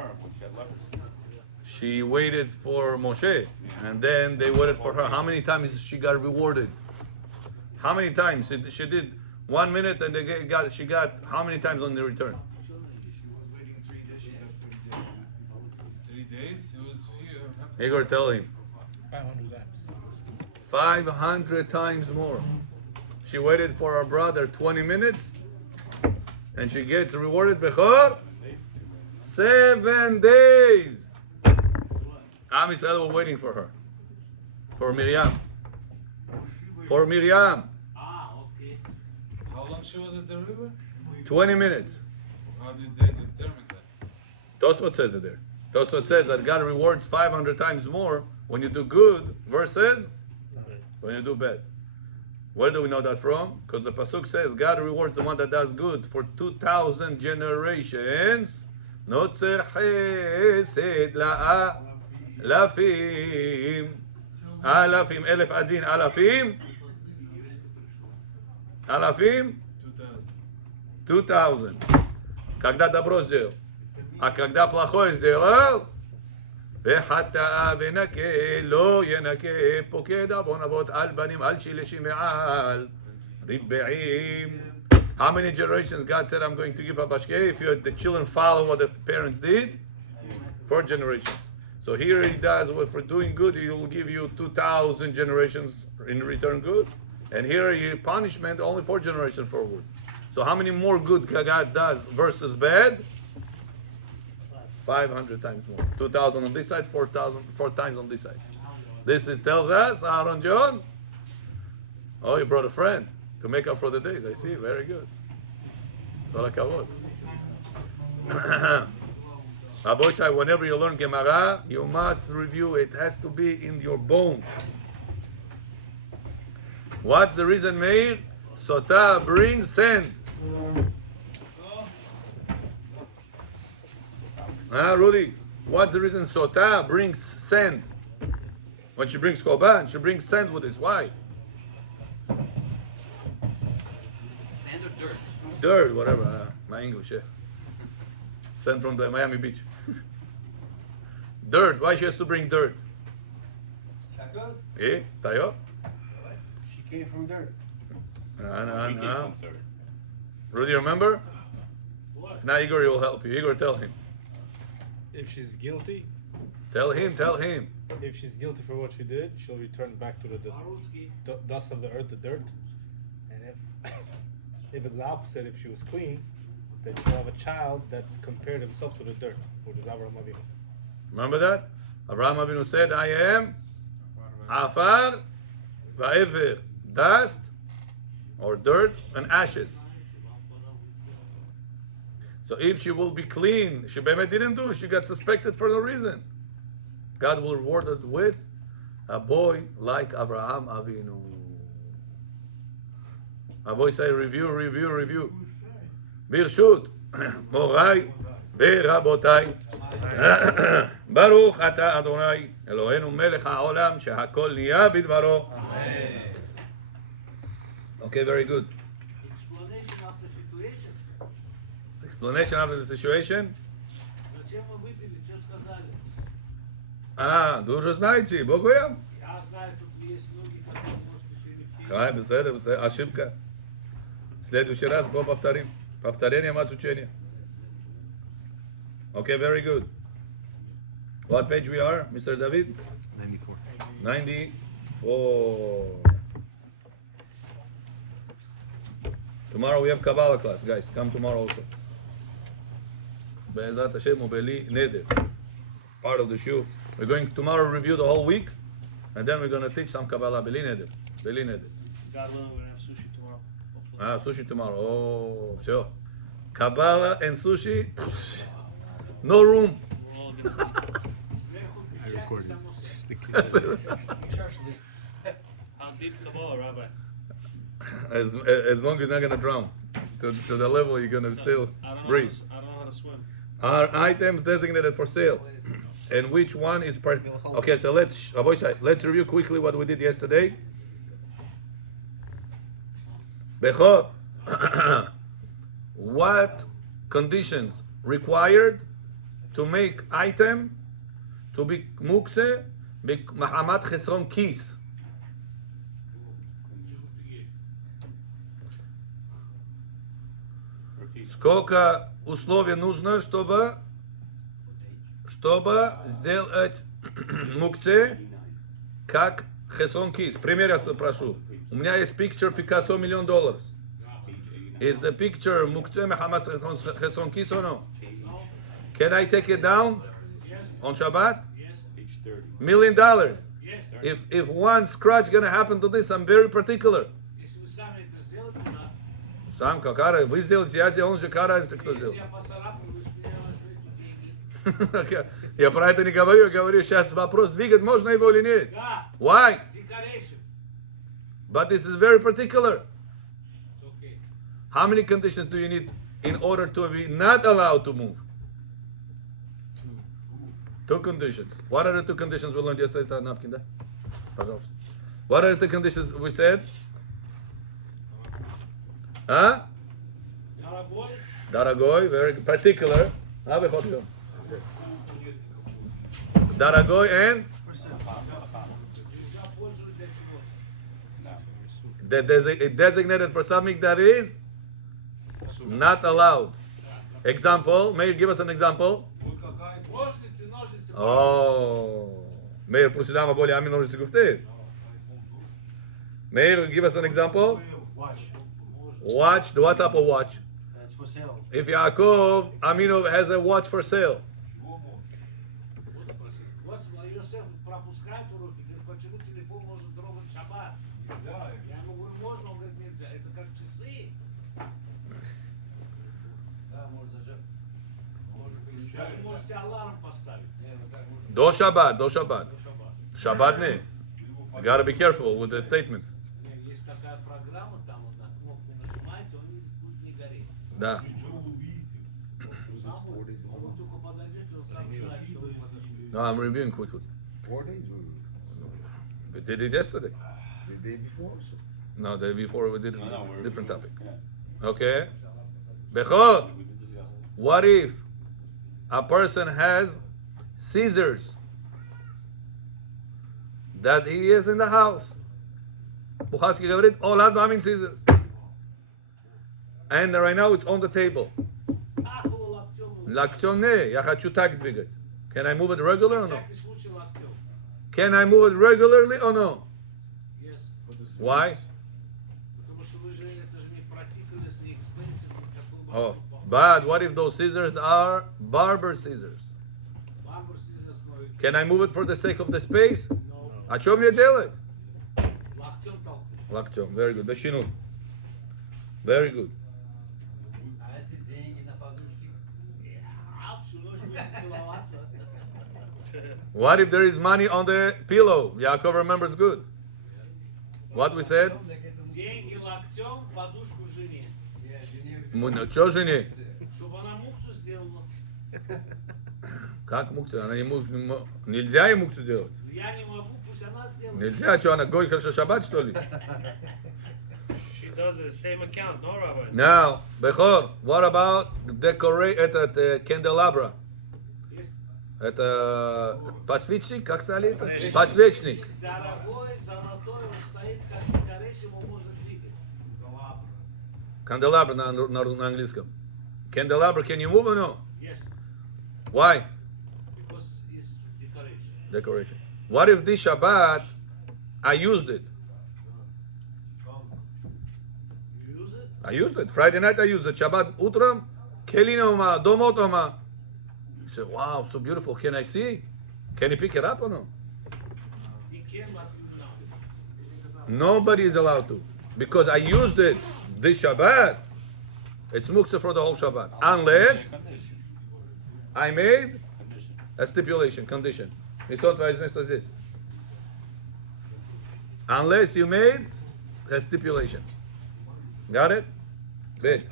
her when she had leprosy. She waited for Moshe, and then they waited for her. How many times she got rewarded? How many times? She did 1 minute, and she got how many times on the return? 3 days? It was few. Igor, tell him. 500 times. 500 times more. She waited for her brother 20 minutes, and she gets rewarded bechor 7 days. Am Yisrael were waiting for her, for Miriam. For Miriam, How long she was at the river? 20 minutes. How did they determine that? Tosfot says it there. Tosfot says that God rewards 500 times more when you do good versus when you do bad. Where do we know that from? Because the pasuk says God rewards the one that does good for 2,000 generations. Notzer chesed la'alafim. Alafim, elef adzin, alafim. Alafim? 2,000. Когда добро сделал. А когда плохое сделал, וחטא ונקה לא ינקה פוקד עוון אבות על בנים על שילשים מעל ריבעים. How many generations God said I'm going to give Habashke if the children follow what the parents did? 4 generations. So here he does, for doing good, he will give you 2,000 generations in return good. And here he punishment only 4 generations forward. So how many more good God does versus bad? 500 times more. 2,000 on this side, 4,000, 4 times on this side. This tells us, Aaron John. Oh, you brought a friend to make up for the days. I see. Very good. Kol hakavod. Rabbi said, whenever you learn Gemara, you must review. It has to be in your bones. What's the reason, Meir? Sota brings sand. Rudy, what's the reason Sota brings sand? When she brings korban, she brings sand with this. Why? Sand or dirt? Dirt, whatever. My English, yeah. Sand from the Miami Beach. Dirt. Why she has to bring dirt? Eh? Tayo? She came from dirt. He came from third. Rudy, remember? What? If not, Igor will help you. Igor, tell him. If she's guilty, Tell him. if she's guilty for what she did, she'll return back to the dust of the earth, the dirt. And if it's the opposite, if she was clean, then she'll have a child that compared himself to the dirt, which is Avraham Avinu. Remember that? Abraham Avinu said, I am afar va'ever, dust or dirt and ashes. So if she will be clean, she didn't do, she got suspected for no reason. God will reward her with a boy like Abraham Avinu. A boy say, review. Birshut, Morai, Berabotai. ברוך אתה אדוני אלוהינו מלך העולם שהכל נהיה בדברו. Okay, very good. Explanation of the situation. Explanation of the situation. Зачем вы выпили, что сказали? Дуже знаете, Богу я. Я знаю, тут есть люди, которые, может, еще не пили. Хай, בסדר, ошибка. В следующий раз повторим. Повторение мать учения. Okay, very good. What page we are, Mr. David? 94. 94. Tomorrow we have Kabbalah class, guys. Come tomorrow also. Be'ezat Hashem ubeli neder. Part of the shoe. We're going tomorrow review the whole week, and then we're going to teach some Kabbalah. Beli neder. Beli neder. God willing, we're going to have sushi tomorrow. Sushi tomorrow. Oh, sure. Kabbalah and sushi. No room. We're all going to I recorded. How deep Kabbalah, Rabbi? As long as you're not going to drown. To the level you're going to still breathe. I don't know how to swim. Are items designated for sale? And which one is part? Okay, so let's review quickly what we did yesterday. Bechor, what conditions required to make item to be muktzeh mahamat chesron kis. Сколько условий нужно, чтобы сделать мукце как хесон кис? Пример я спрошу. У меня есть picture Picasso $1 million. Is the picture mukze mehamat cheson kis or no? Can I take it down on Shabbat? $1 million. If one scratch gonna happen to this, I'm very particular. Если вы сами это сделаете, да. Сам какая, вы сделаете, я сделал, какая разница, кто сделал. Если я поцарапаю, вы с меня возьмете деньги. Я про это не говорю, я говорю сейчас вопрос, двигать можно его или нет. Да. Why? Decoration. But this is very particular. It's okay. How many conditions do you need in order to be not allowed to move? 2 conditions. What are the 2 conditions we learned yesterday, Napkin? Пожалуйста. What are the 2 conditions we said? Huh? Дорогой, Дорогой, very particular. Дорогой and нельзя пользоваться для чего? designated for something that is not allowed. Example, may you give us an example? Ножницы, ножницы. Oh, Meir, prosidamo bolje amin nojnici gufte. Meir, give us an example. Watch. Watch, what type of watch? That's for sale. If Yaakov Aminu has a watch for sale, Вот Йосеф пропускает уроки, говорит, почему телефон можно трогать в шаббат? Я ему говорю, можно, он говорит, нельзя. Это как часы. Да, можно же. Можно Даже можете аларм поставить. do Shabbat. до шаббата. Shabbat ne. You gotta be careful with the statements. Есть такая программа, там вот на кнопку нажимаете, он будет не гореть. Да. Сам вы только подойдете, он сам знает, что вы подошли. No, I'm reviewing quickly. 4 days. We did it yesterday. The day before. So. No, the day before we did a we're different topic. Yeah. Okay. Bechot. We did discuss it. What if a person has scissors that he is in the house? Бухарский говорит, олад мамин scissors. And right now it's on the table. Ах, его локтем. Локтем не, я хочу так двигать. Can I move it regular or На no? всякий случай локтем. Can I move it regularly or no? Yes. Why? Потому что вы же, это же не particulars, не expensive, такой Oh, but what if those scissors are barber scissors? Бамбер scissors, но Can I move it for the sake of the space? no. О чем мне делать? Локтем толкнуть. Локтем. Very good. Дощину. Very good. А если деньги на подушке? А, всю ночь будете целоваться. What if there is money on the pillow? Yaakov remembers good. What we said? Деньги локтем, подушку жене. Что жене? Чтобы она муксу сделала. Как мукцу? Она нельзя ей мукцу делать. Я не могу, пусть она сделает. Нельзя, что она гой хорошо шаббат, что ли? She does the same account, no, Rabbi? Now, Bechor, what about decorate этот candelabra? Есть Это подсвечник, как сказали? Подсвечник. дорогой, золотой, он стоит как decoration, его можно двигать. Candelabra на английском. Candelabra, can you move or no? Yes, Why? because it's decoration. Decoration. What if this Shabbat I used it? You use it? I used it. Friday night I used it. Shabbat утром, келинома, домотома. He said, wow, so beautiful. Can I see? Can you pick it up or no? You can, but you know. Nobody is allowed to. Because I used it this Shabbat. It's muktzah for the whole Shabbat. Unless Condition. I made Condition. a stipulation, condition. Unless you made a stipulation. Got it? Big.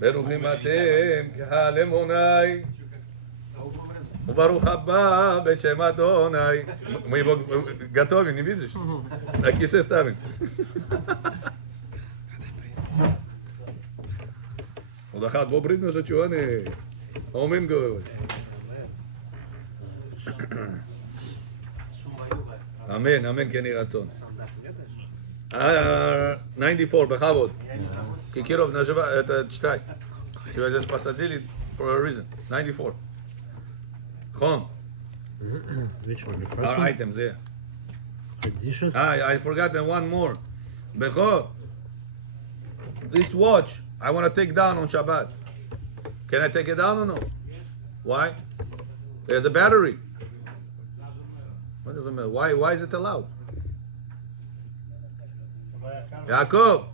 ברוכים אתם קהל אמוני וברוך הבא בשם אדוני. Мы его готовим, не видишь? На кисе ставим. עוד אחת בוא ברית נושא צ'ואני. אומרים גוי. אמן, אמן כן יהי רצון. 94, בכבוד. Кикиров, это читай. Тебя здесь посадили for a reason. 94. Хом. Which one? The first Our one? items there. The dishes? I forgot one more. Becho. This watch, I want to take down on Shabbat. Can I take it down or no? Why? There's a battery. What does it matter? Why is it allowed? Яков,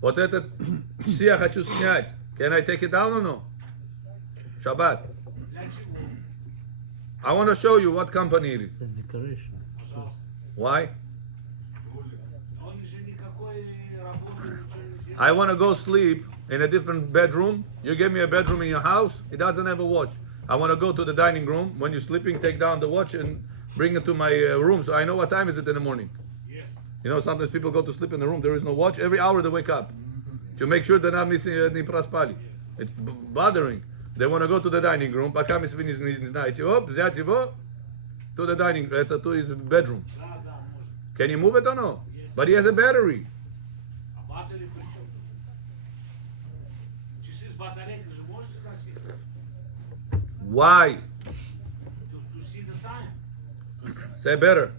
вот этот часы я хочу снять. Can I take it down or no? Shabbat. Для чего? I want to show you what company it is. It's decoration. Пожалуйста. Why? Он же никакой работы ничего не делает. I want to go sleep in a different bedroom. You give me a bedroom in your house. It doesn't have a watch. I want to go to the dining room. When you're sleeping, take down the watch and bring it to my room so I know what time is it in the morning. Yes. You know, sometimes people go to sleep in the room. There is no watch. Every hour they wake up to make sure they're not missing any praspali. It's bothering. They want to go to the dining room. Пока мы свиньи не знаете. Оп, взять его to the dining, to his bedroom. Да, да, может. Can you move it or no? But he has a battery. А батарея при чем? Часы с батарейкой же можешь спросить? Why? To see the time. Say better.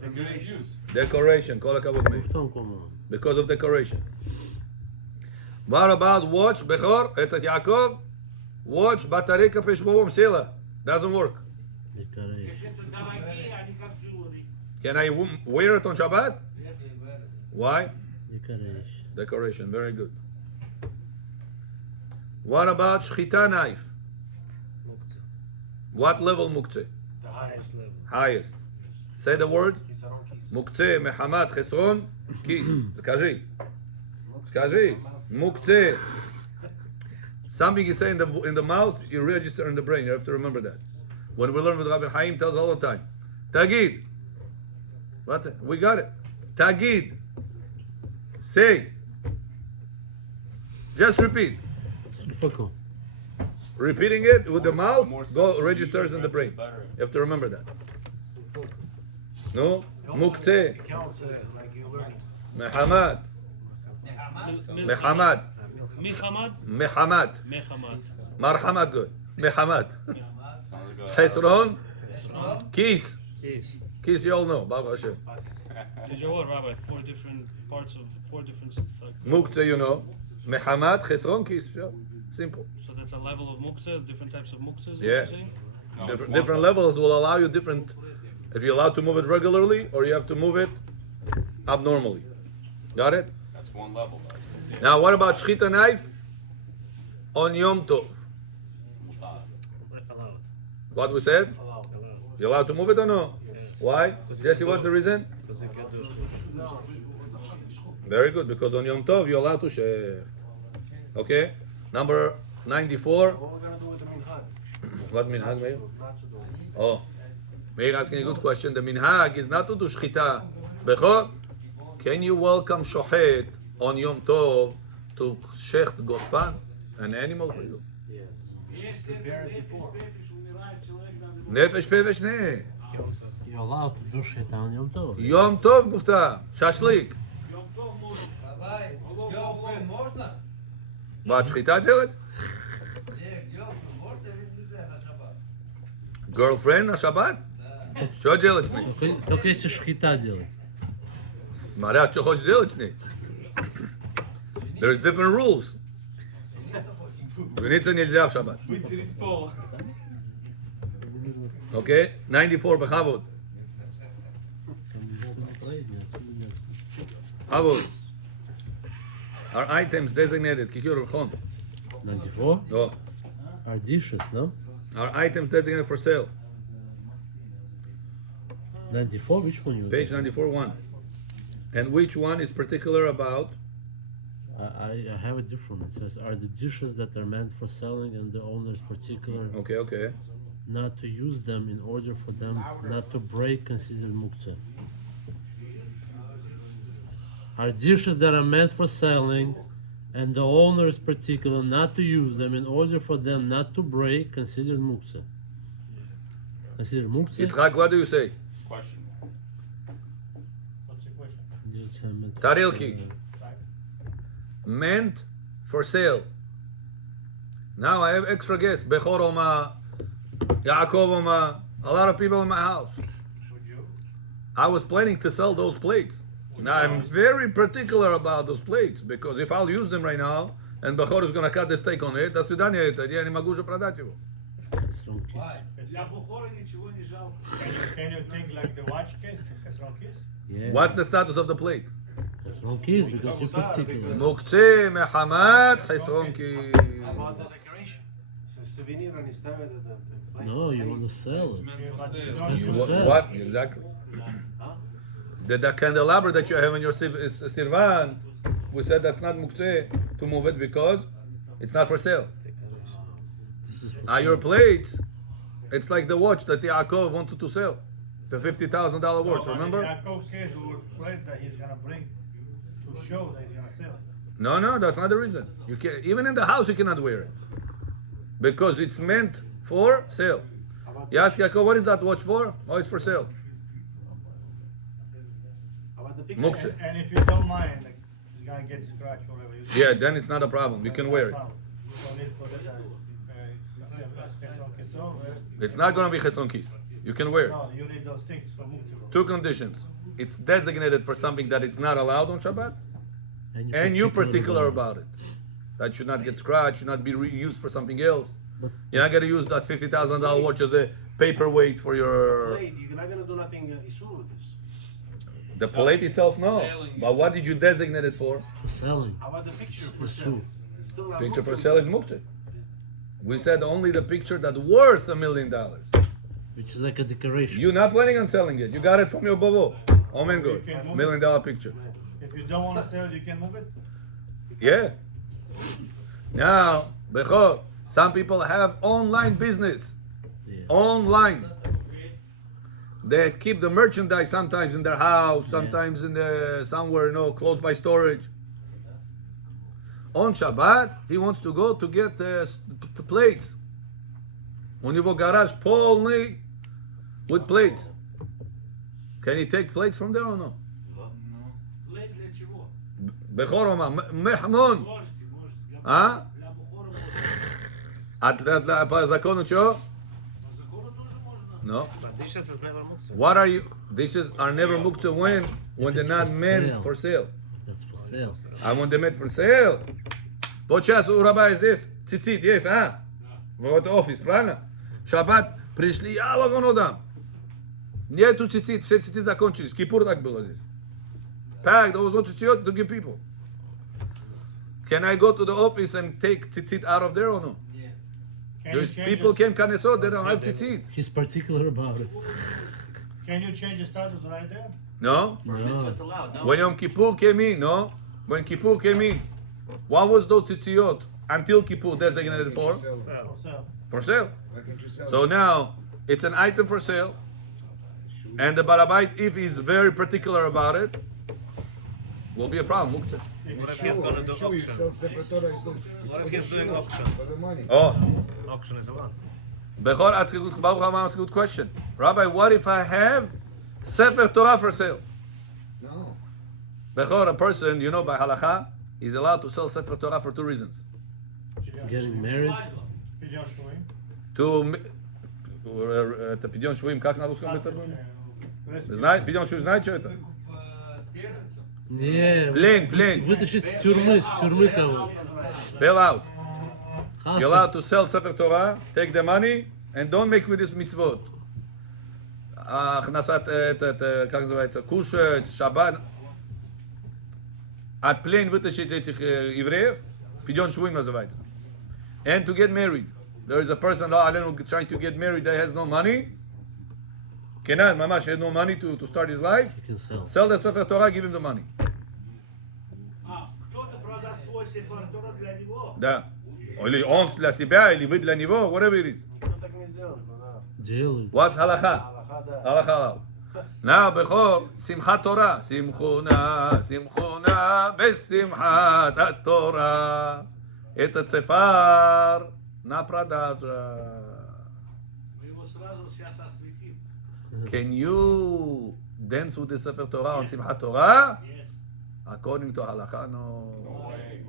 Good use. Decoration. כל הכבוד מאיר. Что он кому? Because of decoration. What about watch? Bechor, этот Яков. Watch, батарейка по швовом села. Doesn't work. Decoration. Если это дорогие, они как jewelry. Can I wear it on Shabbat? Why? Decoration. Decoration. Very good. What about shchita knife? What level muktzeh? The highest level. Highest. Say the word. Хисарон кис. Мукце, Мехамад, Хесрон, Кис. Скажи. Скажи. Мукце. Something you say in the mouth, you register in the brain. You have to remember that. When we learn with Rabbi Haim, tells all the time. Tagid. What? We got it. Tagid. Say. Just repeat. Suffolk. Repeating it with the mouth, More go sense. registers in the brain. Better. You have to remember that. No? Mukte. It counts as like you're learning. Mehamad. Mehamad. Milchamad? Mehamad. Mechamad. Marhamad, good. Mehamad. Sounds like a Chesron. Kis. Kiss. Kis, you all know. Baruch Hashem. These are what, Rabbi? Four different parts of four different. Mukte, you know. Mehamad, Chesron, Kis. Yeah. Simple. So that's a level of muktzah, different types of muktzahs. Yeah. You're saying? No, Different, one different level. levels will allow you different. If you're allowed to move it regularly, or you have to move it abnormally. Got it? That's one level. Though. Now, what about shchita knife on Yom Tov? Allowed. What we said? Allowed. You allowed to move it or no? Why? Jesse, what's the reason? Because they can do it. Very good, because on Yom Tov you're allowed to shave. Okay? Number 94. What we're gonna do with the minhag? What minhag, Meir? Not to do it. Oh. Meir asking a good question. The minhag is not to do shchita. Bechor, can you welcome shochet on Yom Tov to shecht gospan? An animal for you? Если Prepare это it before. нефиш, умирает человек, надо... Nefesh pevesh ne. You're allowed to do shit on Yom Tov. Yom Tov gufta. Shashlik. Йом Тов может. Давай, girlfriend можно? What, shchita делать? Не, girlfriend можно или нельзя на шаббат? Girlfriend на шаббат? Что делать с ней? Только если шхита делать. Смотря, что хочешь делать с ней. There's different rules. Жениться нельзя в шаббат. Вытереть пол. Okay? 94, בכבוד. בכבוד. Our items designated. כיכר רחון. 94? No. Are dishes, no? Our items designated for sale. 94? Which one you? Page 94, 1. And which one is particular about? I have a different one. It says, are the dishes that are meant for selling and the owner's particular Okay, okay. not to use them in order for them not to break considered muktzah? Are dishes that are meant for selling and the owner is particular not to use them in order for them not to break considered muktzah? Asir muktzeh? Yitzchak, what do you say? Question. What's your question? Tarilki. Meant for sale. Now I have extra guests. Bechor Oma, Yaakov Oma, a lot of people in my house. I was planning to sell those plates. Now I'm very particular about those plates because if I'll use them right now and Bechor is going to cut the steak on it, до свидания, я не могу уже продать его. Для Бухора ничего не жалко. Can you think like the watch case? Has wrong case? Yeah. What's the status of the plate? That's wrong keys because you're particular. מוקצה מחמת חסרון כי... About the decoration. It's a souvenir and it's there the No, you want to sell It's it. meant for sale. It's meant for What? sale. What? Exactly. The candelabra that you have in your sirvan, we said that's not muktzeh to move it because it's not for sale. This is for Now your plates, it's like the watch that Yaakov wanted to sell, the $50,000 watch. Remember? Yaakov says we're afraid that he's gonna bring to show that he's gonna sell. No, that's not the reason. You can even in the house you cannot wear it because it's meant for sale. You ask Yaakov, what is that watch for? Oh, it's for sale. About the picture. Muktzeh. And if you don't mind, like, he's gonna get scratched or whatever. Yeah, then it's not a problem. You can wear it. You don't need for that. It's not going to be cheson kis. You can wear it. No, you need those things for muktzeh. Two conditions. It's designated for something that it's not allowed on Shabbat, and you're particular about it. That should not get scratched, should not be reused for something else. You're not going to use that $50,000 watch as a paperweight for your... Plate, you're not gonna do nothing isur with this. The plate itself, no. Selling But what did you designate it for? For selling. How about the picture for It's sale? true. It's still not Picture for muktzeh. sale is muktzeh. We said only the picture that's worth $1 million. Which is like a decoration. You're not planning on selling it. You got it from your bobo. Oh man, good. $1 million picture. If you don't want to sell, you can move it. Yeah. Now, Bechor, some people have online business. Yeah. Online. They keep the merchandise sometimes in their house, sometimes in the somewhere, close by storage. On Shabbat, he wants to go to get the plates. У него garage полный with plates. Can he take plates from there or no? Плейт для чего? Бechor Oma, Mehmon. Можете. А? Для Бухора можно. А по закону что? По закону тоже можно. No. But dishes is never muktzeh. What are you? Dishes are never muktzeh when they're it's not for meant sale. for sale. That's for sale. А when they're meant for sale. Вот сейчас у раба здесь цицит есть, а? Вот офис, правильно? Шаббат пришли, я вагон отдам. Нету цицит, все цицит закончились. Кипур так было здесь. Так, there was no tzitzit to give people. Can I go to the office and take tzitzit out of there or no? Can you There's change people the- came kanesot, they don't have tzitzit. He's particular about it. Can you change the status right there? No? For mitzvah it's allowed, no? When Yom Kippur came in, no? When Kippur came in, what was those tzitziyot until Kippur designated for? For sale. For sale. Why can't you sell So it? now, it's an item for sale. And the Balabait, if he's very particular about it, will be a problem. Muktzeh. You sure you sell separate Torah, it's for the show, for the money. Oh, Auction is allowed. Bechor asked a good, Baruch Hamam asked a good question. Rabbi, what if I have Sefer Torah for sale? No. Bechor, a person, by halacha, is allowed to sell Sefer Torah for two reasons. Getting married. Pidyon shvuim. Это Пидyon Швуим, как на русском это? Recipe. Знаете, Пидyon Швуим, знаете, что это? Не, Плен. вытащить с тюрьмы кого. Bail out. Хасты. You're allowed to sell Sefer Torah, take the money, and don't make with this mitzvot. הכנסת, как называется, кушать, шаббат. От плен вытащить этих евреев, Пидyon Швуим называется. And to get married. There is a person trying to get married that has no money. Kenan, mamash, had no money to start his life. You can sell. Sell the Sefer Torah, give him the money. Кто-то продаст свой Сефер Тора для него. Да. Или он для себя, или вы для него, whatever it is. Ну так не сделали, ну да. Делают. What's halacha? Аллаха, да. Halacha. Now, Bechor, Simchat Torah. Simchuna besimchat Torah. Этот цефар на продажу. Мы его его сразу сейчас осветим. Can you dance with the Sefer Torah on Simchat Torah? Yes. According to Halacha, no. No way.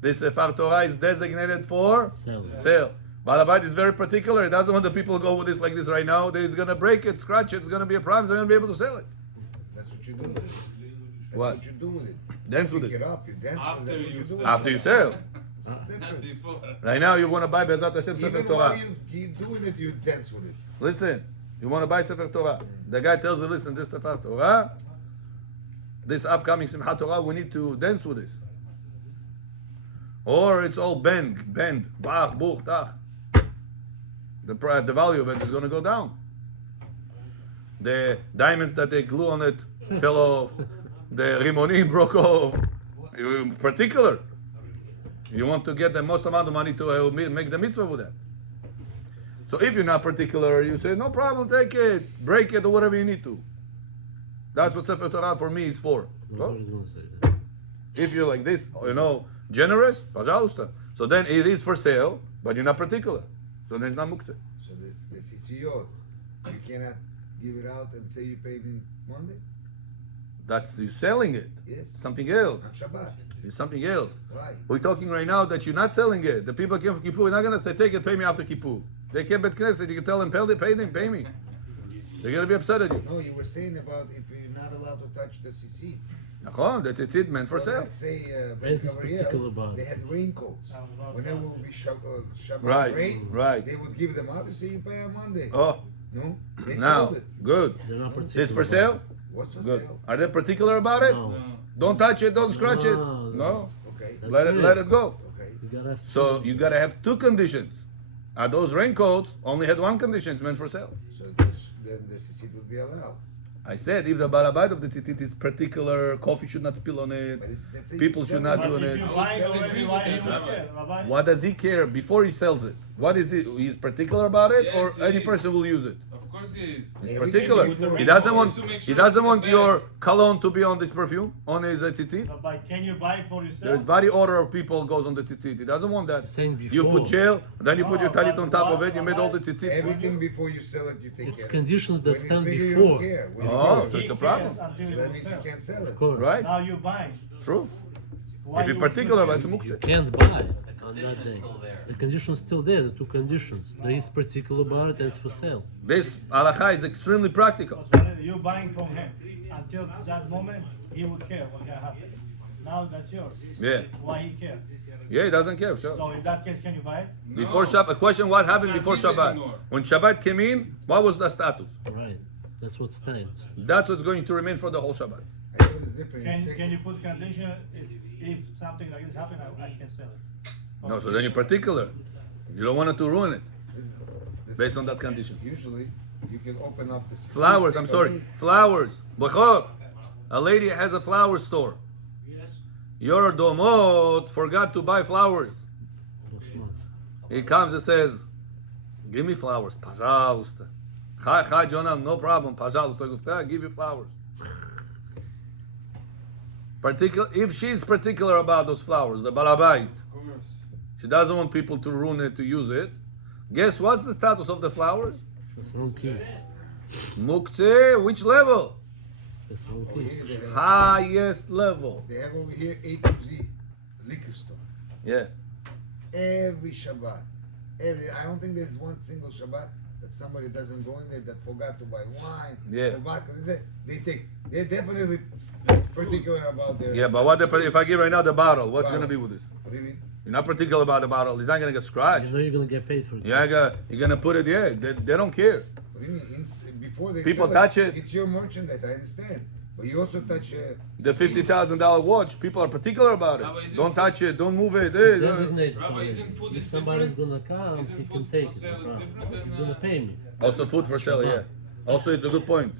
This Sefer Torah is designated for Sell. sale. Balabait is very particular. He doesn't want the people to go with this like this right now. He's going to break it, scratch it. It's going to be a problem. They're going to be able to sell it. That's what you do with it. That's What? what you do with it. Dance with Pick it. it up, you dance After with it. That's what you you do sell with After you sell. It's Not different. before. Right now, you want to buy Bezat Hashem Sefer Even Torah. while you doing it, you dance with it. Listen, you want to buy Sefer Torah. The guy tells you, listen, this Sefer Torah, this upcoming Simchat Torah, we need to dance with this. Or it's all bend, bach, buch, tach. The value of it is going to go down. The diamonds that they glue on it fell off. The rimonim broke off. In particular, you want to get the most amount of money to make the mitzvah with that. So if you're not particular, you say, no problem, take it, break it, or whatever you need to. That's what Sefer Torah for me is for. Nobody's gonna say that. If you're like this, generous, pajausta. So then it is for sale, but you're not particular. So then it's not muktzeh. So the CCO, you cannot give it out and say you paid in Monday? That's you selling it. Yes. Something else. On Shabbat. It's something else. Right. We're talking right now that you're not selling it. The people came for Kippur, you're not going to say, take it, pay me after Kippur. They came at Knesset, you can tell them, pay me. They're going to be upset at you. No, you were saying about if you're not allowed to touch the CC. Nachon, that's it, meant for Well, sale. let's say Right, it's Gabriel, particular about they it. had raincoats. Whenever it would be Shabbat Right, rain, right. they would give them out to say you pay on Monday. Oh, No? They now, sold it. good. They're not particular. It's for about sale? it. What's for Good. sale? Are they particular about it? No. Don't touch it, don't scratch it. No. No. Okay. That's Let it go. Okay. You gotta have So you gotta have two conditions. Those raincoats only had one condition, it's meant for sale. So then the CC would be allowed. I said if the balabait of the tzitzit is particular, coffee should not spill on it. But let's say People you should sell not it. do But it. if you I buy it disagree already, with why that, you would Rabbi. care, Rabbi? What does he care before he sells it? What is it? He's particular about it, Yes, or he any is. person will use it. Of course he is. Yeah, Particular. we can- He doesn't want. To make He sure doesn't it's want in your bag. cologne to be on this perfume, on his tzitzit. Rabbi, can you buy it for yourself? There's body odor of people goes on the tzitzit. He doesn't want that. Saying You before. put gel, then you put your No, talit on top but of it. You made all the why- tzitzit. Everything before you sell it, you take It's care of. conditions that When it's stand bigger, you before. don't care. When Oh, it's so bigger, it's a He problem. cares until so you that means you sell. can't sell it. Of course. Right? Now you buying. True. Why If you're you particular about You muktzeh. can't buy on that day. The condition's still there, the two conditions. There is particular about it and it's for sale. This halacha is extremely practical. Because whenever you buying from him, until that moment, he would care what's gonna happen. Now that's yours. Yeah. Why he cares? Yeah, he doesn't care. Sure. So in that case, can you buy it? Before Shabbat, a question: what happened It's before not his Shabbat? anymore. When Shabbat came in, what was the status? Right. That's what stands. That's what's going to remain for the whole Shabbat. I thought it's different. You take- Can you put condition if something like this happen, I can sell it? No, so then you're particular. You don't want it to ruin it this- based on that condition. Usually, you can open up the CC, Flowers, take I'm a sorry, look. flowers. Bechor. A lady has a flower store. Yes. Your domot forgot to buy flowers. Next month. He comes and says, give me flowers, пожалуйста. Hi, Jonah, no problem, пожалуйста. I give you flowers. If she's particular about those flowers, the balabait, Of course. she doesn't want people to ruin it, to use it. Guess what's the status of the flowers? That's wrong case. Muktzeh, which level? That's wrong Over case. here, they have- Highest level. They have over here A to Z liquor store. Yeah. Every Shabbat. I don't think there's one single Shabbat that somebody doesn't go in there that forgot to buy wine. Yeah. Or vodka. They're definitely particular about their. Yeah, but if I give right now the bottle, what's going to be with this? What do you mean? You're not particular about the bottle. It's not going to get scratched. You know you're gonna get paid for it. You're going to put it, they don't care. What do you mean? Before they People sell touch it. It's your merchandise. I understand. But you also touch The CC. $50,000 watch, people are particular about Rabbi, it. is it Don't food? touch it, don't move it. Designated Rabbi, already. isn't food If is somebody's different? gonna come, Isn't he food can for take it. sale no is problem. different than, He's gonna pay me. Also food for sale, yeah. Also, it's a good point.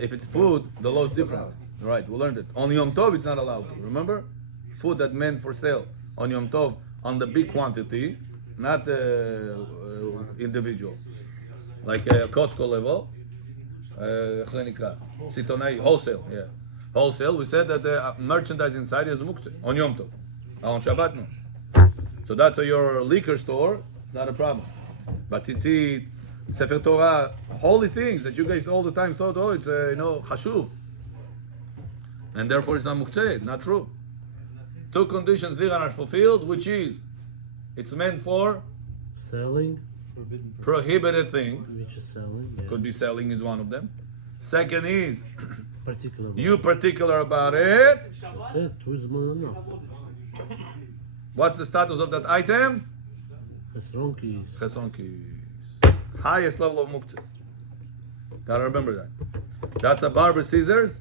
If it's food, the law is different. Right, we learned it. On Yom Tov, it's not allowed. Remember? Food that meant for sale on Yom Tov, on the big quantity, not individual. Like Costco level, Sitonai, wholesale, yeah. Wholesale, we said that the merchandise inside is muktzeh on Yom Tov. On Shabbat, no. So that's your liquor store, it's not a problem. But tzitzit, Sefer Torah, holy things that you guys all the time thought, oh, it's chashuv, and therefore it's not muktzeh. Not true. Two conditions there are fulfilled, which is, it's meant for Selling, prohibited thing. which is selling. Yeah. Could be selling is one of them. Second is, Particular. you particular about it. That's it. Who's more no? What's the status of that item? Chesronkis. Chesonkis. Highest level of muktzah. Gotta remember that. That's a barber scissors.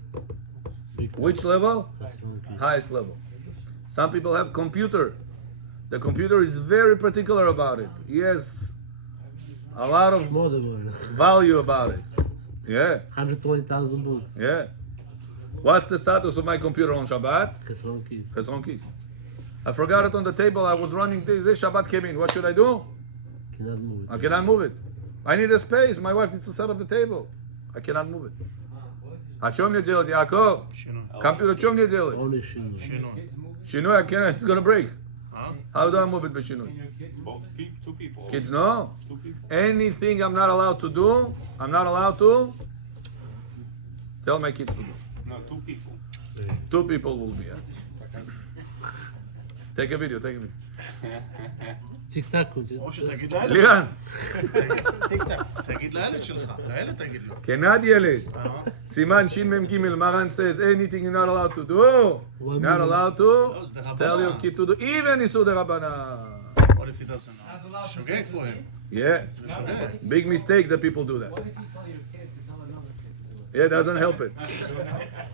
Big time. Which level? Chesronkis. Highest level. Some people have computer. The computer is very particular about it. He has a lot of More than one. value about it. Yeah, 120,000 books. yeah. What's the status of my computer on Shabbat? Chesronkis. Chesonkis. I forgot it on the table. I was running. This Shabbat came in. What should I do? Cannot move it. I cannot move it. I need a space. My wife needs to set up the table. I cannot move it. А чем мне делать, Яков? Компьютер чем мне делать? Only Shinu. Шиной, I can't. It's gonna break. How do I move it b'shinui? Two people. Kids, no. Two people. Anything I'm not allowed to do, I'm not allowed to tell my kids to do. No, two people. Two people will be. Take a video. Take a video. טיק טק. משה, תגיד לילד. לירן, תגיד לילד שלך. לילד תגיד לו. כנד ילד. סימן שמ"ג, Maran says anything you're not allowed to do, not allowed to tell your kid to do, even Isur Rabbanan. What if he doesn't know? שוגג for him. Yeah, זה שוגג. big mistake that people do that. Yeah, it doesn't help it.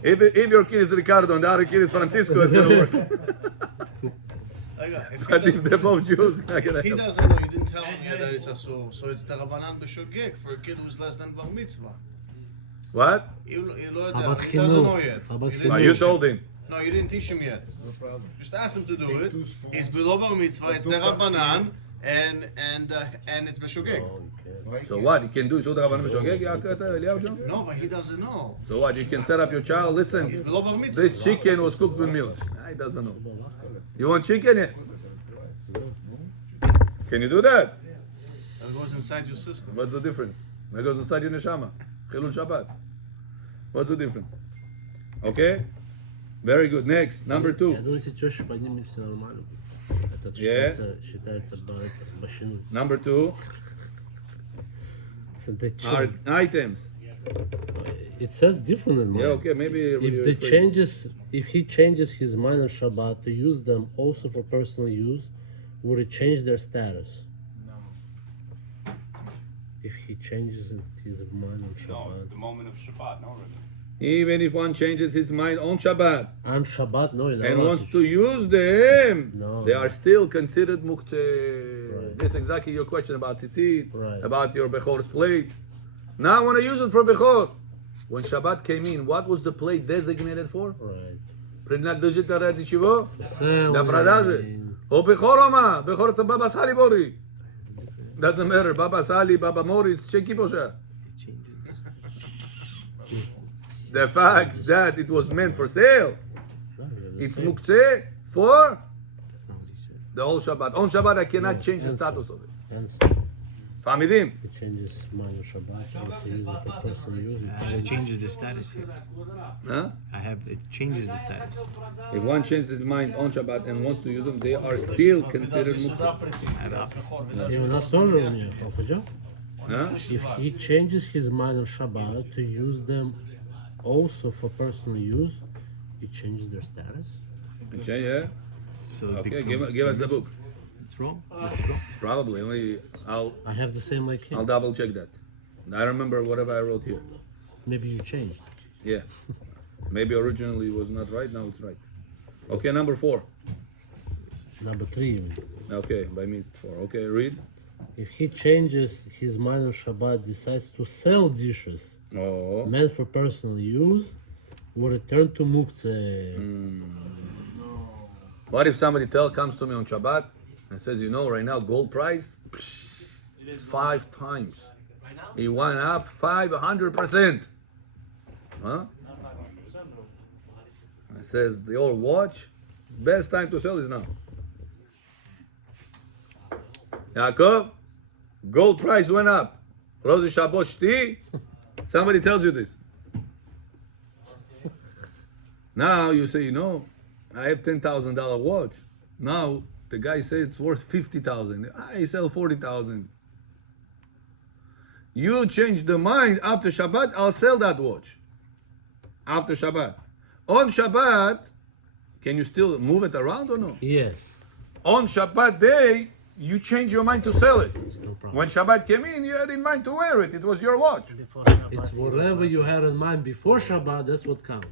If your kid is Ricardo and the other kid is Francisco, it's gonna work. רגע, But if they're both Jews, it's not gonna if he help. doesn't know, you didn't tell him yet that it's asur. So it's the Rabbanan b'shogeg for a kid who's less than bar mitzvah. What? He לא יודע, חב"ד he doesn't know חינוך. yet. חב"ד You didn't Well, you teach him. told him. No, you didn't teach him yet. No problem. Just ask him to do Take it. two spoons. It's below bar mitzvah, it's the Rabbanan, and it's b'shogeg. Why So can't- what? You can do Isur Rabbanan b'shogeg, Eliyahu John? No, but he doesn't know. So what? You can set up your child. He's Listen, below bar mitzvah. this chicken was cooked with milk. He doesn't know. You want chicken? Yeah. Can you do that? That goes inside your system. What's the difference? That goes inside your neshama. Chilul Shabbat. What's the difference? Okay? Very good. Next, number Я 2. думаю, если чаще поднимет, все нормально. Это Yeah. считается башину. Number 2 are items. It says different in mine. Yeah, okay, maybe If he changes his mind on Shabbat to use them also for personal use, would it change their status? If he changes his mind on No, Shabbat. it's the moment of Shabbat. No, Rabbi. Even if one changes his mind on Shabbat On Shabbat, no, and wants to use them, No. they are still considered muktzeh. Right. That's exactly your question about tzitzit, Right. about your Bechor's plate. Now I want to use it for Bechor. When Shabbat came in, what was the plate designated for? Right. Принадлежит на ради чего? Selling. На продажи. О Бechor ома. Bechor это Баба Сали Бори. Doesn't matter. Baba Sali, Baba Morris, Cheki Bosha. The fact that it was meant for sale, it's muktzeh for the whole Shabbat. On Shabbat, I cannot change the status of it. Answer. Fahmidim? It changes mind on Shabbat, also use it for personal use. It changes the status here. Huh? It changes the status. If one changes his mind on Shabbat and wants to use them, they are still considered muktzeh. And opposite. И у нас тоже у меня, Алфаджа. Huh? If he changes his mind on Shabbat to use them also for personal use, it changes their status. Okay, yeah. So it Okay, becomes give us the permissible. book. It's wrong. This is wrong. Probably. I'll I have the same like him. double check that. I remember whatever I wrote here. Maybe you changed. Yeah. Maybe originally it was not right, now it's right. Okay, number 4. Number 3 even. Okay, by me it's 4. Okay, read. If he changes his mind on Shabbat, decides to sell dishes Oh. meant for personal use, will return to muktzeh. What if somebody comes to me on Shabbat and says, you know, right now gold price, 5 times. It went up 500%. Huh? It says the old watch, best time to sell is now. Yaakov, gold price went up. Rosie Shabbat shti. Somebody tells you this. Now you say, I have $10,000 watch. Now the guy says it's worth 50,000. I sell 40,000. You change the mind after Shabbat, I'll sell that watch. After Shabbat. On Shabbat, can you still move it around or no? Yes. On Shabbat day, you change your mind to sell it. It's no problem. When Shabbat came in, you had in mind to wear it. It was your watch. Before Shabbat, It's whatever you had in mind before Shabbat, that's what counts.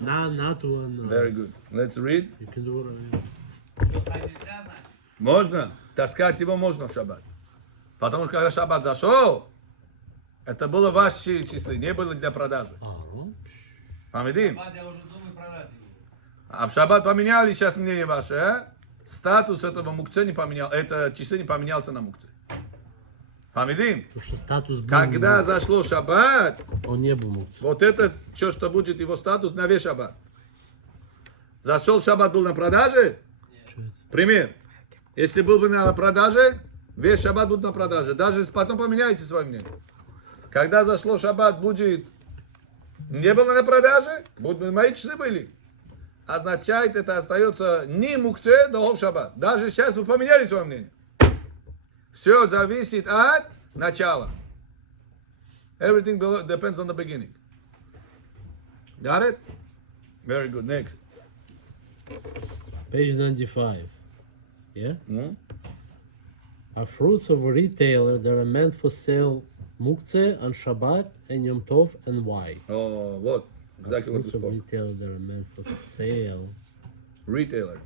Not when Very good. Let's read. you can do whatever. Можно. Таскать его можно в Шаббат. Потому что когда Шаббат зашел, это было ваши числы, не было для продажи. Ну, Памятим? Я уже думаю продать его. А в Шаббат поменяли сейчас мнение ваше, а? Статус этого мукце не поменял, это часы не поменялся на мукце. Памятим? потому что статус был, Когда зашло Шаббат, он не был мукц. вот это, что будет его статус на весь Шаббат. Зашел Шаббат, был на продаже? Чё это? Пример. Если был бы на продаже, весь Шаббат будет на продаже. Даже если потом поменяете свое мнение. Когда зашло Шаббат, будет не было на продаже, будут мои часы были. Означает, это остается не мукце до Шаббат. Даже сейчас вы поменяли свое мнение. Все зависит от начала. Everything depends on the beginning. Got it? Very good. Next. Page 95. Yeah? Hmm? Are fruits of a retailer that are meant for sale muktzeh on Shabbat and Yom Tov, and why? Oh, what? Exactly what you Fruits of spoke. retailer that are meant for sale. Retailer.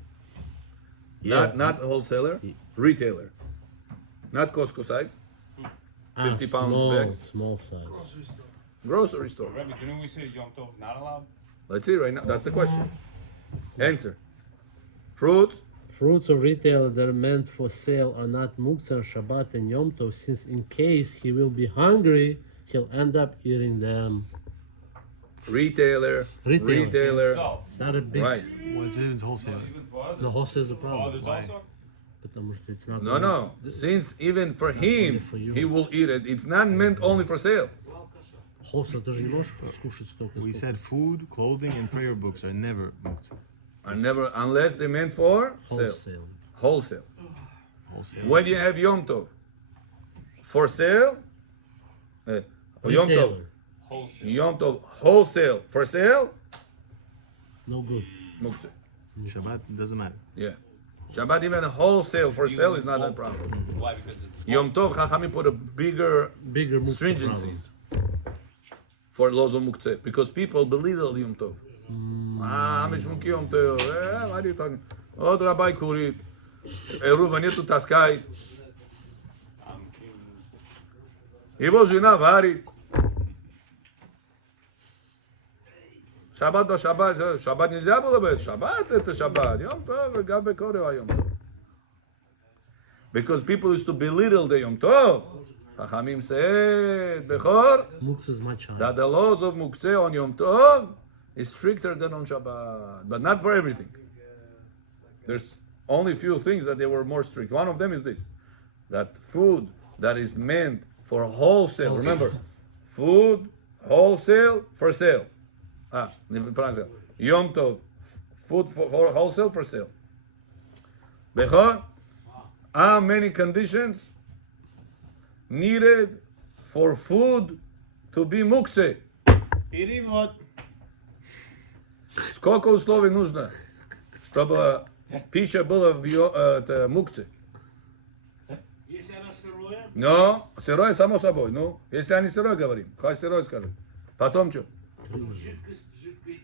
Yeah. Not wholesaler. Retailer. Not Costco size. 50 pounds small, bags. small size. Grocery store. Rabbi, didn't we say Yom Tov not allowed? Let's see right now. That's the question. Answer. Fruits. Fruits of retailer that are meant for sale are not muktzeh on Shabbat and Yom Tov, since in case he will be hungry, he'll end up eating them. Retailer. Retailer. Retailer. So, It's not a big. Right. What's it? It's wholesale. even for others. The wholesale is a problem. Others also? Потому что it's not. No. Since even for him, for you. he will eat it. It's not meant only for sale. Wholesale ты же не можешь скушать столько. We said food, clothing, and prayer books are never muktzah. And never, unless they're meant for sale. Wholesale. Wholesale. Wholesale. When you have Yom Tov for sale, Yom Tov, Retailer. Wholesale. Yom Tov wholesale for sale, No good. muktzeh. Shabbat doesn't matter. Yeah. Shabbat even wholesale for sale is not a problem. Why? Because it's Yom Tov, Chachamim put a bigger Bigger muktzeh stringencies for laws of muktzeh because people belittle Yom Tov. Mishmuk Yom Tov. What are you talking? Od Rabbi Kurit. Eruva нету таскай. Его жена варит. Шаббат до шаббат. Шаббат нельзя было бы. Шаббат это шаббат. Йом Тов, габе корева Йом Тов. Because people used to belittle the Yom Tov. Chachamim said, Bechor, Muktzeh is much higher. that the laws of Muktzeh on Yom Tov is stricter than on Shabbat. But not for everything. There's only few things that they were more strict. One of them is this. That food that is meant for wholesale. Remember, food, wholesale, for sale. Yom Tov, food for wholesale, for sale. Bechor, how many conditions needed for food to be muktzeh? Перевод. Сколько условий нужно, чтобы пища была в мукце? Если она сырое, Но сырое само собой. Ну, если они сырое говорим, хай сырое скажем. Потом что? жидкость, жидкий.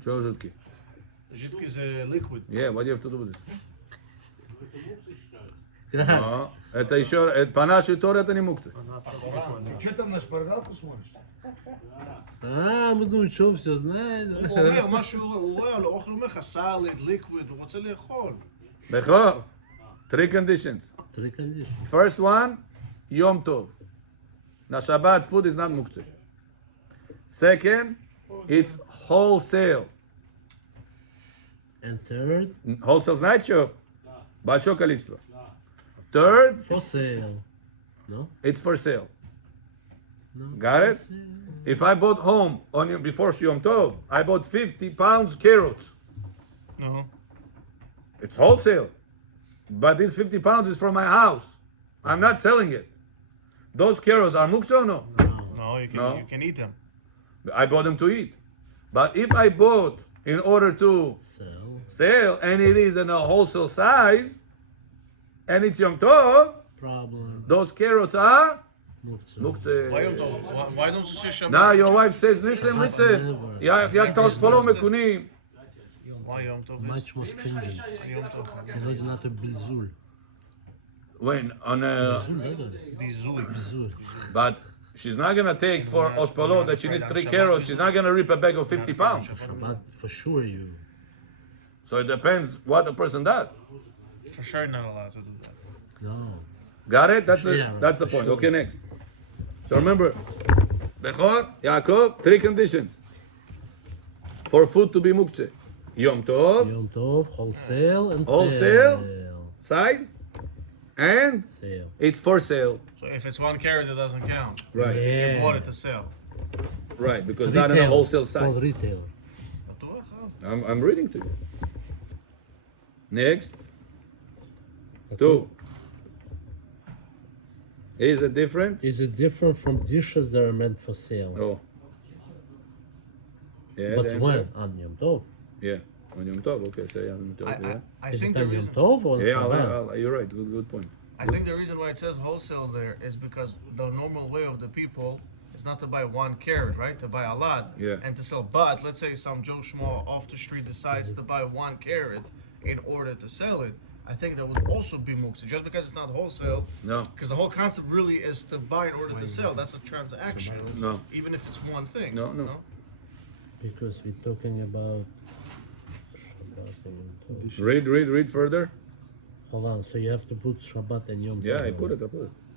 Что жидкий? Жидкий זה liquid. What do you have to do with it? Это муксы считают. Но это еще, по нашей Торе это не мукце. Ты что там на шпаргалку смотришь? Мы думаем, что он все знает. הוא אומר משהו, הוא רואה לו אוכל, הוא אומר לך סלד, liquid, הוא רוצה לאכול. בכור, 3 conditions. 3 conditions. First one, Yom Tov. Na Shabbat, food is not muktzeh. Second, it's wholesale. And third, Wholesale, знаете что? Большое количество. Third, for sale. No? It's for sale. No. Got it? If I bought home before Yom Tov, I bought 50 pounds carrots. Uh-huh. It's wholesale. But this 50 pounds is from my house. I'm not selling it. Those carrots are muktzah or no? No, you can No. you can eat them. I bought them to eat. But if I bought in order to So, sell and it is in a wholesale size and it's Yom Tov, problem. those carrots are Muktzah. Why, muktzah. why don't you say Shabbat? Now your wife says, listen, як תוספלו מקונים. Why Yom Tov is? Much more stringent. Yom Tov. And there's not a bizul. When on a, Bizul, לא יודע. Bizui. Bizul. but she's not gonna take for oshpalo that she needs 3 carrots. She's not gonna rip a bag of 50 pounds. But for sure you. So it depends what the person does. For sure not allowed to do that. No. Got it? That's Yeah, that's the for point. sure. Okay, next. So remember, Bechor, Yaakov, 3 conditions for food to be muktzeh. Yom Tov, Yom Tov, wholesale and Wholesale? sale. size, and Sale. it's for sale. So if it's 1 carrot, it doesn't count. Right, If you bought Yeah. it to sell. right, because It's not in a retail. wholesale It's called size. retail. I'm reading to you. Next. 2. Is it different? Is it different from dishes that are meant for sale? Oh. Yeah, But the when? answer? On Yom Tov. Yeah, on Yom Tov. Okay, say on Yom Tov. Yeah, I Is think it the on Yom reason Tov or on yeah Shabbat? you're right. Good point. I think the reason why it says wholesale there is because the normal way of the people is not to buy 1 carrot, right? To buy a lot Yeah. and to sell. But let's say some Joe Schmo off the street decides to buy 1 carrot in order to sell it. I think that would also be muktzah, just because it's not wholesale. No, Because the whole concept really is to buy in order to sell. That's a transaction, no, even if it's 1 thing. No, no. Because we're talking about Shabbat and Yom Tov. read further. Hold on, so you have to put Shabbat and Yom Tov. Yeah, I put it.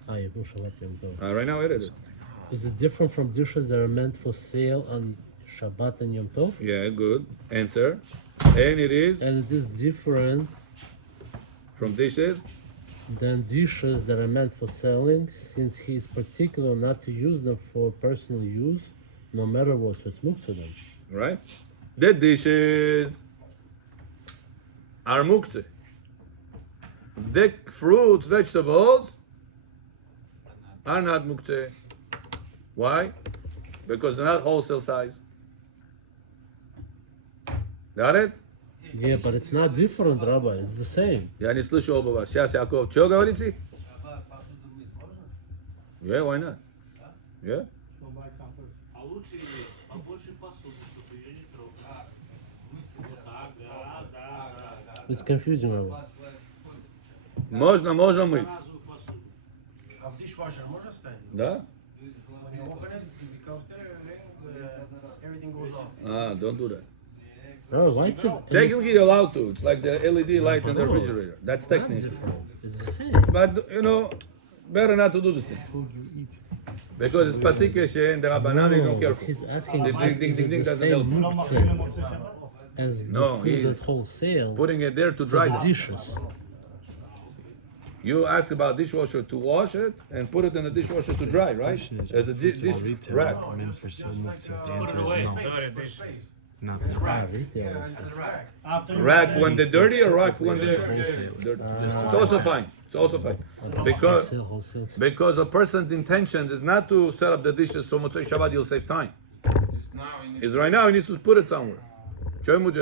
Ah, you put Shabbat and Yom Tov. Right now, I edit it. Is it different from dishes that are meant for sale on Shabbat and Yom Tov? Yeah, good answer. And it is And it is different from dishes. than dishes that are meant for selling, since he is particular not to use them for personal use, no matter what. So it's muktzah then. Right? The dishes are muktzeh. The fruits, vegetables are not muktzeh. Why? Because they're not wholesale size. Got it? Yeah, but it's not different, Rabbi. It's the same. Я не слышу оба вас. Сейчас, Яков. Чего говорите? Yeah, why not? Yeah. А лучше побольше посуды, чтобы ее не трогать. Вот так, да. It's confusing, Rabbi. Можно мыть. Разную посуду. A w dishwasher можно ставить? Да? When you open it, it becomes everything goes off. Ah, don't do that. Rabbi, why it says Technically allowed to. It's like the LED light in the No. refrigerator. That's not technical. different? It's the same. But, better not to do this thing. Because it's pasike she'en the Rabbanan, you don't care but for. he's asking Ding, is ding, it ding, ding, the doesn't same help. muktzah as No, the food he's that's wholesale Putting it there to for dry the it. dishes. You ask about dishwasher to wash it and put it in the dishwasher to dry, right? The dish Retail rack. meant for sale muktzah. The answer away. is no. Space. Not Ah, retail. After you Rack put when they're dirty or rack when they're wholesale. dirty? It's also fine. It's also fine. Because wholesale. because the person's intentions is not to set up the dishes so Motzei Shabbat you'll save time. Is right now he needs to put it somewhere. Show him what.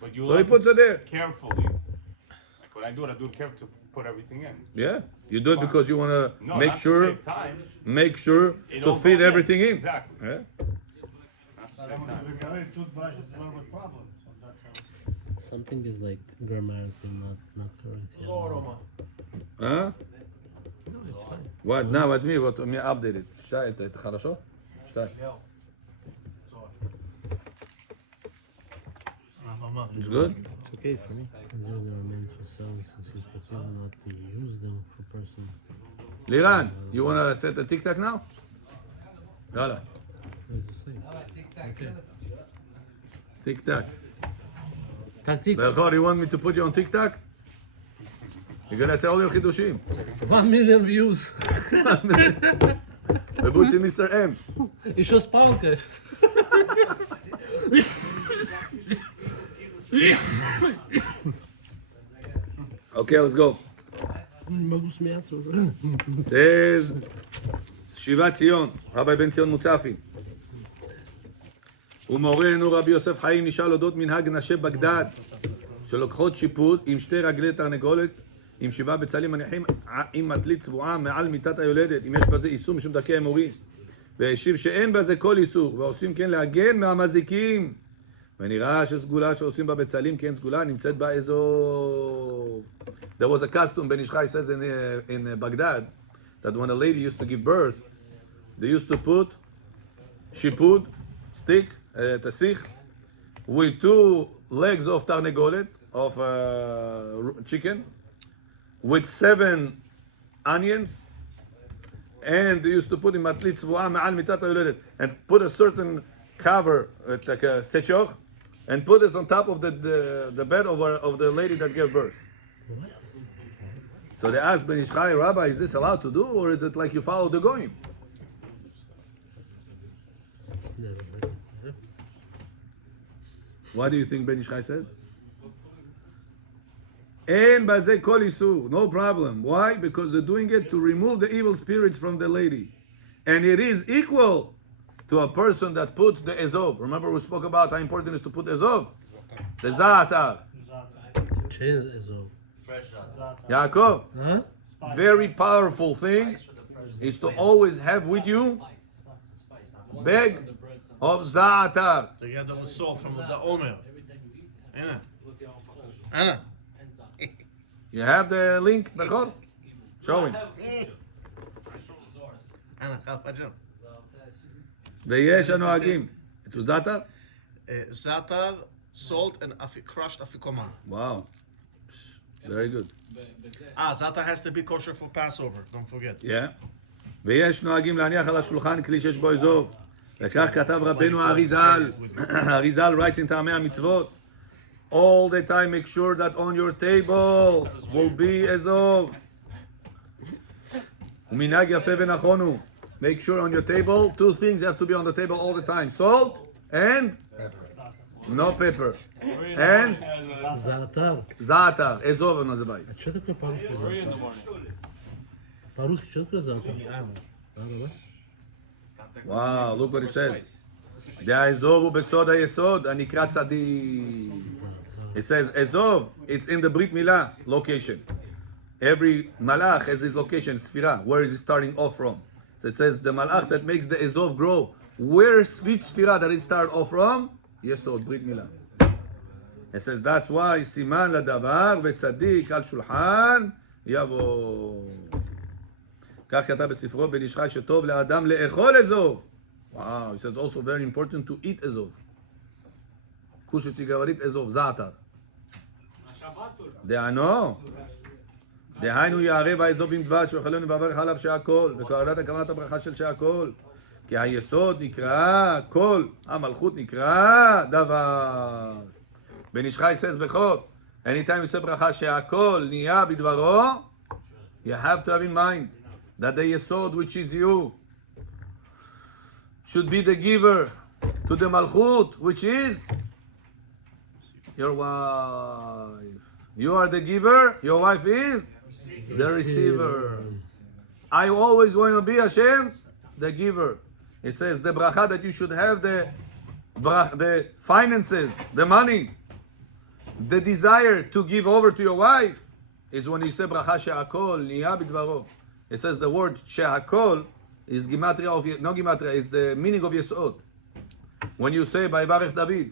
But you So he have puts to it there. carefully. Like when I do it carefully to put everything in. Yeah, you do it because you want to No, make not sure, to save time. make sure It to all fit goes in. everything in. Exactly. Yeah? Not to save time. the toothbrush, it's one of the problems. So that's how. Something is like grammatically not correct. here. А? No, it's fine. Вот, на, возьми, вот у меня апдейт. Читай, это хорошо? Читай. It's good? It's okay for me. These are meant for selling, since he's particular not to use them for personal. Liran, you want to set the TikTok now? Yalla. It's the same. TikTok. Tactic. Belchor, you want me to put you on TikTok? You're gonna say all your chidushim. 1 million views. Rebusi Mr. M. Еще с палкой. Okay, let's go. Не могу смеяться уже. Says Shivat Zion, Rabbi Ben Zion Mutzafi. ומורנו רבי יוסף חיים נשאל אודות מנהג נשי בגדד שלוקחות שיפוט עם שתי רגלי תרנגולת עם 7 בצלים מניחים עם מטלית צבועה מעל מיטת היולדת אם יש בזה איסור משום דרכי האמורי והשיב שאין בזה כל איסור ועושים כן להגן מהמזיקים ונראה שסגולה שעושים בה בצלים כי אין סגולה נמצאת באזור. There was a custom, Ben Ish Chai says in Baghdad that when a lady used to give birth they used to put shipud stick tasich with 2 legs of tarnegolet of chicken with 7 onions and they used to put in matlit tzvuah ma'al mitat hayuledet and put a certain cover like a sechor and put this on top of the bed of the lady that gave birth. What? So they asked Ben Ish Chai, Rabbi, is this allowed to do or is it like you follow the goyim? Never heard. What do you think Ben Ish Chai said? En baze kol isur, no problem. Why? Because they're doing it to remove the evil spirits from the lady. And it is equal to a person that puts the ezov. Remember we spoke about how important it is to put ezov? The za'atar. Change is all. Yaakov, Huh? very powerful thing is to always have with you bag of za'atar. Together with salt from the Omer. Anna. You have the link, Nachor? Show him. Anna, Chalpajam. ויש הנוהגים. It's with za'atar? Zatar, salt, and crushed afikoman. Wow. Very good. Zatar has to be kosher for Passover. Don't forget. Yeah. ויש נוהגים להניח על השולחן כלי שיש בו אזוב. וכך כתב רבנו האריזל. האריזל writes in טעמי המצוות. All the time make sure that on your table will be אזוב. ומנהג יפה ונכון הוא. Make sure on your table, 2 things have to be on the table all the time. Salt and no pepper. And Зоотар. za'atar. אזוב называют. А что такое по-русски зоотар? По-русски что такое зоотар? Wow, look what it says. דאזוב הוא בסוד היסוד, הנקרא צדיק. It says, Ezov, it's in the Brit Milah location. Every malach has his location, Sfira. Where is it starting off from? So it says, the malach that makes the Ezov grow. Where's which Sfira that it start off from? Yesod, Brit Milah. It says, that's why, Siman ladavar וצדיק על שולחן יבוא. כך כתב בספרו בן איש חי שטוב לאדם לאכול אזוב. Wow, it says also very important to eat אזוב. קושי גברית אזוב, זעתר. דענו, דהיינו יערב האזוב עם דבש ויאכלנו ויברך עליו שהכל, וכהרדת הכוונת הברכה של שהכל. כי היסוד נקרא כל, המלכות נקרא דבר. בן איש חי says בכל, anytime you say ברכה שהכל נהיה בדברו, you have to have in mind that the yesod which is you should be the giver to the malchut which is your wife. You are the giver, your wife is the receiver. I always want to be Hashem, the giver. It says the bracha that you should have the finances, the money, the desire to give over to your wife is when you say bracha she'akol niya bidvaro. It says the word she'akol is gematria of, no gematria, is the meaning of yesod. When you say ויברך דוד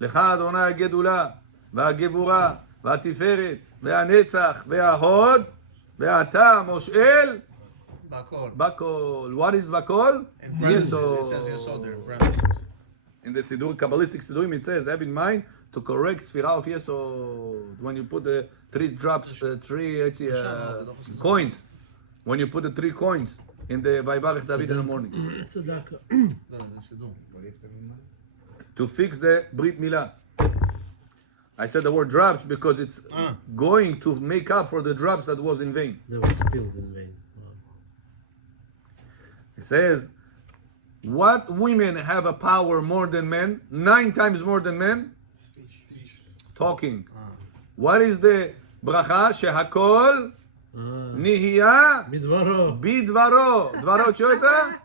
לך אדוני הגדולה והגבורה והתפארת והנצח וההוד ואתה מושל בכל. What is בכל? Yesod. It says Yesod there, parentheses. In the Sidur, Kabbalistic Sidurim, it says, have in mind to correct Sfira of Yesod. When you put the 3 drops, 3 coins, when you put the 3 coins in the Vaybarech David in the morning. To fix the Brit Milah. I said the word drops because it's going to make up for the drops that was in vain. They were spilled in vain. Wow. It says, what women have a power more than men? 9 times more than men? Talking. What is the bracha? Shehakol nihiya Bidvaro. bidvaro. Dvaro chota?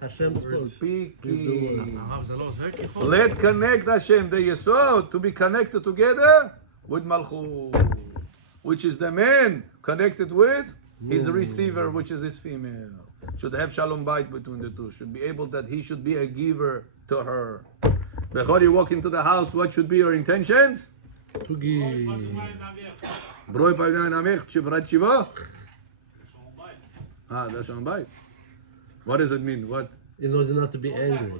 Hashem spoke. Speaking. הרב, זה לא זה ככל? Let connect Hashem, the Yesod, to be connected together with Malchut, which is the man connected with his receiver, which is his female. Should have shalom bait between the two. Should be able that he should be a giver to her. Before you walk into the house, what should be your intentions? To give. Broi pavnei namech chivrat shiva. That's shalom bait. What does it mean? What? It knows not to be angry.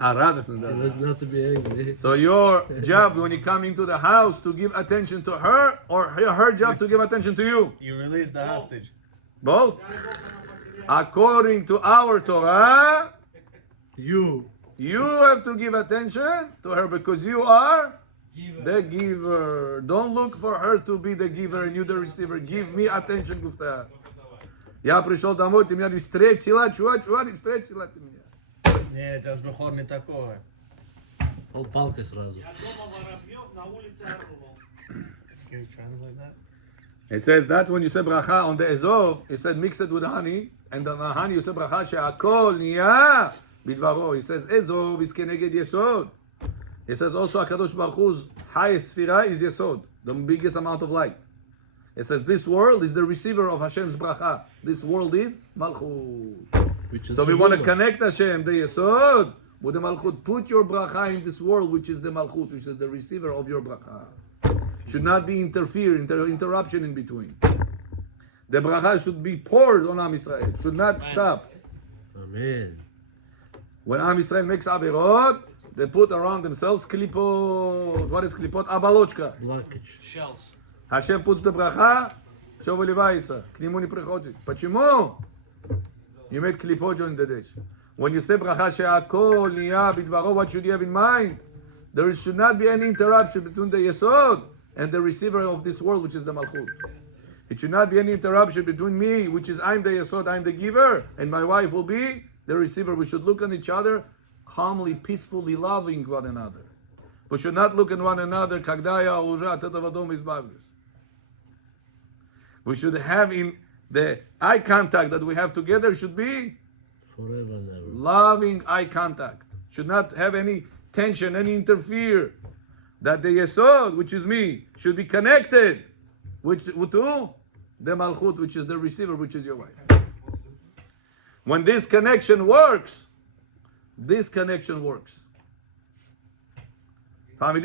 Radosno. It knows not to be angry. So your job when you come into the house to give attention to her, or her job to give attention to you? You release the hostage. Both. According to our Torah, You. you have to give attention to her because you are the giver. Don't look for her to be the giver and you the receiver. Give me attention, Gufta. Я пришел домой, ты меня не встретила, чувак, не встретила ты меня. Нет, сейчас Бехор не такое. Он палкой сразу. Я дома Воробьев, на улице Орлов. Can you translate that? It says that when you say bracha on the Ezov, it said mix it with honey, and on the honey you say bracha she'akol niyah bidvaro. It says Ezov is keneged Yesod. It says also HaKadosh Baruch Hu's highest sphira is Yesod, the biggest amount of light. It says this world is the receiver of Hashem's bracha. This world is Malchut. So we want to connect Hashem, the Yesod, with the Malchut. Put your bracha in this world, which is the Malchut, which is the receiver of your bracha. Should not be interruption in between. The bracha should be poured on Am Yisrael. Should not stop. Amen. When Am Yisrael makes averot, they put around themselves klipot. What is klipot? Abalochka. Blockage. Shells. Hashem puts the bracha, все выливается, к нему не приходит. Почему? You made klipot during the day. When you say bracha she'akol niyah bidvaro, what should you have in mind? There should not be any interruption between the Yesod and the receiver of this world, which is the Malchut. It should not be any interruption between me, which is I'm the Yesod, I'm the giver, and my wife will be the receiver. We should look at each other calmly, peacefully, loving one another. We should not look at one another, когда я уже от этого дома избавлюсь. We should have in the eye contact that we have together should be Forever and ever. loving eye contact. Should not have any tension, any interfere. That the Yesod, which is me, should be connected with to the Malchut, which is the receiver, which is your wife. When this connection works, Hamidim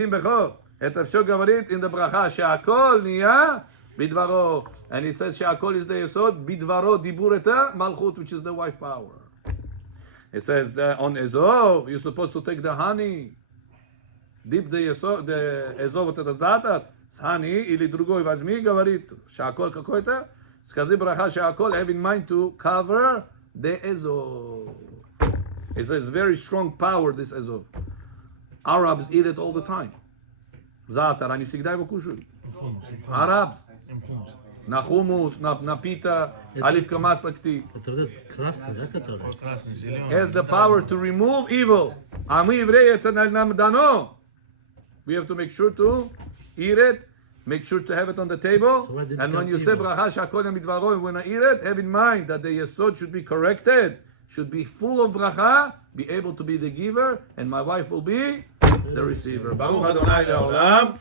Bechor, et Afsho Gavarit in the bracha, she'akol niyah bidvaro. And he says she'akol is the Yesod, bidvaro dibureta Malchut, which is the wife power. It says that on Ezov, you're supposed to take the honey, dip the Ezov вот этот затор с honey, или другой возьми, говорит, she'akol какой-то, скажи браха she'akol, have in mind to cover the Ezov. It says very strong power, this Ezov. Arabs eat it all the time. Затор, они всегда его кушают. Arabs. На хумус, на пита, оливка масло кти. Это вот этот красный, да, который? Красный, зеленый. Has the power to remove evil. А мы, евреи, это нам дано. We have to make sure to eat it, make sure to have it on the table. So why did it And when become you say evil? bracha she'akol midvaro, when I eat it, have in mind that the yesod should be corrected, should be full of bracha, be able to be the giver, and my wife will be the receiver. Baruch Adonai le'olam.